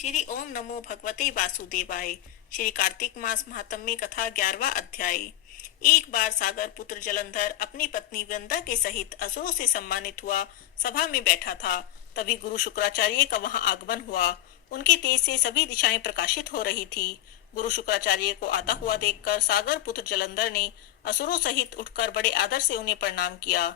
श्री ओम नमो भगवते वासुदेवाय। श्री कार्तिक मास महात्म्य कथा 11वां अध्याय। एक बार सागर पुत्र जलंधर अपनी पत्नी वृंदा के सहित असुरों से सम्मानित हुआ सभा में बैठा था। तभी गुरु शुक्राचार्य का वहां आगमन हुआ। उनके तेज से सभी दिशाएं प्रकाशित हो रही थी। गुरु शुक्राचार्य को आता हुआ देखकर सागर पुत्र जलंधर ने असुरों सहित उठकर बड़े आदर से उन्हें प्रणाम किया।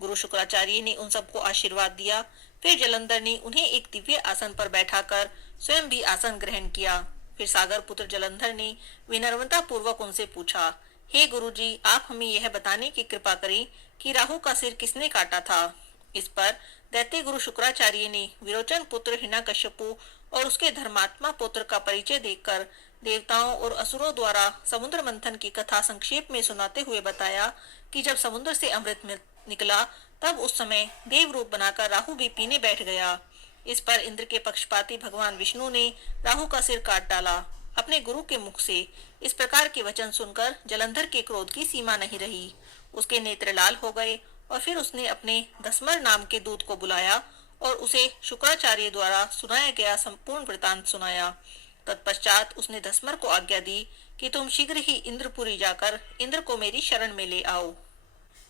गुरु शुक्राचार्य ने उन सबको आशीर्वाद दिया। फिर जलंधर ने उन्हें एक दिव्य आसन पर बैठाकर स्वयं भी आसन ग्रहण किया। फिर सागर पुत्र जलंधर ने विनम्रता पूर्वक उनसे पूछा, हे गुरुजी, आप हमें यह बताने की कृपा करें कि राहु का सिर किसने काटा था। इस पर दैत्य गुरु शुक्राचार्य ने विरोचन पुत्र हिरण्यकश्यपु और उसके धर्मात्मा पुत्र का परिचय देकर देवताओं और असुरों द्वारा समुद्र मंथन की कथा संक्षेप में सुनाते हुए बताया कि जब समुद्र से अमृत निकला तब उस समय देव रूप बनाकर राहु भी पीने बैठ गया। इस पर इंद्र के पक्षपाती भगवान विष्णु ने राहु का सिर काट डाला। अपने गुरु के मुख से इस प्रकार के वचन सुनकर जलंधर के क्रोध की सीमा नहीं रही। उसके नेत्र लाल हो गए और फिर उसने अपने धस्मर नाम के दूत को बुलाया और उसे शुक्राचार्य द्वारा सुनाया गया संपूर्ण वृतांत सुनाया। तत्पश्चात उसने धस्मर को आज्ञा दी कि तुम शीघ्र ही इंद्रपुरी जाकर इंद्र को मेरी शरण में ले आओ।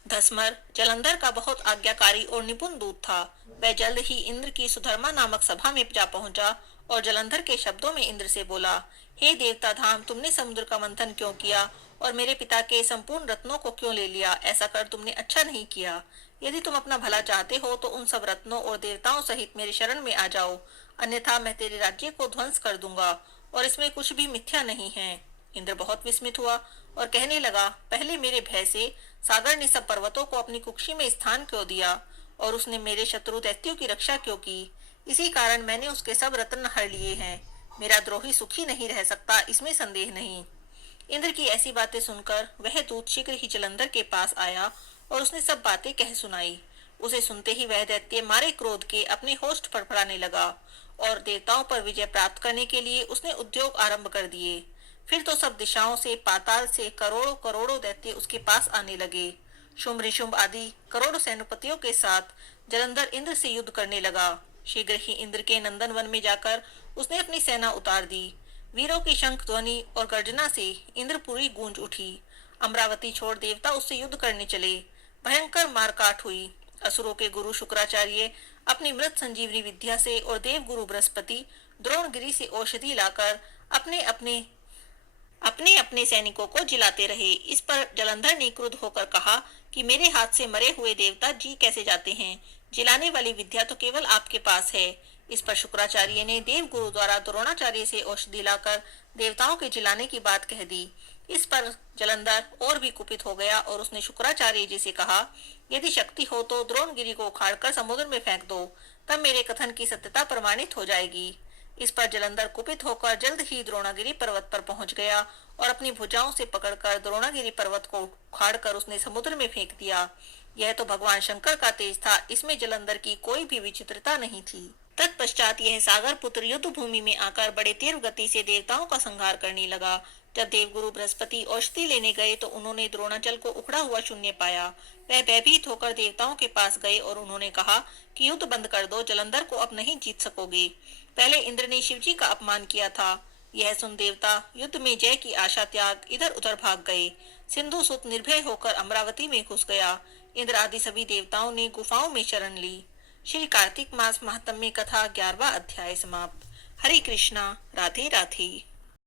धस्मर जलंधर का बहुत आज्ञाकारी और निपुण दूत था। वह जल्द ही इंद्र की सुधर्मा नामक सभा में जा पहुंचा और जलंधर के शब्दों में इंद्र से बोला, हे देवता धाम, तुमने समुद्र का मंथन क्यों किया और मेरे पिता के संपूर्ण रत्नों को क्यों ले लिया। ऐसा कर तुमने अच्छा नहीं किया। यदि तुम अपना भला चाहते हो तो उन सब रत्नों और देवताओं सहित मेरी शरण में आ जाओ, अन्यथा मैं तेरे राज्य को ध्वंस कर दूंगा और इसमें कुछ भी मिथ्या नहीं है। इंद्र बहुत विस्मित हुआ और कहने लगा, पहले मेरे भय से सागर ने सब पर्वतों को अपनी कुक्षी में स्थान क्यों दिया और उसने मेरे शत्रु दैत्यों की रक्षा क्यों की। इसी कारण मैंने उसके सब रत्न हर लिए हैं। मेरा द्रोही सुखी नहीं रह सकता, इसमें संदेह नहीं। इंद्र की ऐसी बातें सुनकर वह दूत शीघ्र ही जलंधर के पास आया और उसने सब बातें कह सुनाई। उसे सुनते ही वह दैत्य मारे क्रोध के अपने होष्ठ फड़फड़ाने लगा और देवताओं पर विजय प्राप्त करने के लिए उसने उद्योग आरंभ कर दिए। फिर तो सब दिशाओं से, पाताल से करोड़ों करोड़ों दैत्य उसके पास आने लगे। शुंभ ऋषुंभ आदि करोड़ों सेनापतियों के साथ जलंधर इंद्र से युद्ध करने लगा। शीघ्र ही इंद्र के नंदन वन में जाकर उसने अपनी सेना उतार दी। वीरों की शंख ध्वनि और गर्जना से इंद्रपुरी गूंज उठी। अमरावती छोड़ देवता उससे युद्ध करने चले। भयंकर मारकाट हुई। असुरों के गुरु शुक्राचार्य अपनी मृत संजीवनी विद्या से और देव गुरु बृहस्पति द्रोणगिरी से औषधि लाकर अपने अपने सैनिकों को जिलाते रहे। इस पर जलंधर ने क्रुद्ध होकर कहा कि मेरे हाथ से मरे हुए देवता जी कैसे जाते हैं। जिलाने वाली विद्या तो केवल आपके पास है। इस पर शुक्राचार्य ने देव गुरु द्वारा द्रोणाचार्य से औषधि लाकर देवताओं के जिलाने की बात कह दी। इस पर जलंधर और भी कुपित हो गया और उसने शुक्राचार्य जी से कहा, यदि शक्ति हो तो द्रोणगिरी को उखाड़कर समुद्र में फेंक दो, तब मेरे कथन की सत्यता प्रमाणित हो जाएगी। इस पर जलंधर कुपित होकर जल्द ही द्रोणागिरी पर्वत पर पहुंच गया और अपनी भुजाओं से पकड़कर द्रोणागिरी पर्वत को उखाड़कर उसने समुद्र में फेंक दिया। यह तो भगवान शंकर का तेज था, इसमें जलंधर की कोई भी विचित्रता नहीं थी। तत्पश्चात यह सागर पुत्र युद्ध भूमि में आकर बड़े तीव्र गति से देवताओं का संहार करने लगा। जब देवगुरु बृहस्पति औषधि लेने गए तो उन्होंने द्रोणाचल को उखड़ा हुआ शून्य पाया। वह भयभीत होकर देवताओं के पास गए और उन्होंने कहा कि युद्ध बंद कर दो, जलंधर को अब नहीं जीत सकोगे। पहले इंद्र ने शिवजी का अपमान किया था। यह सुन देवता युद्ध में जय की आशा त्याग इधर उधर भाग गए। सिंधु सुत निर्भय होकर अमरावती में घुस गया। इंद्र आदि सभी देवताओं ने गुफाओं में शरण ली। श्री कार्तिक मास महात्म्य कथा 11वां अध्याय समाप्त। हरे कृष्णा, राधे राधे।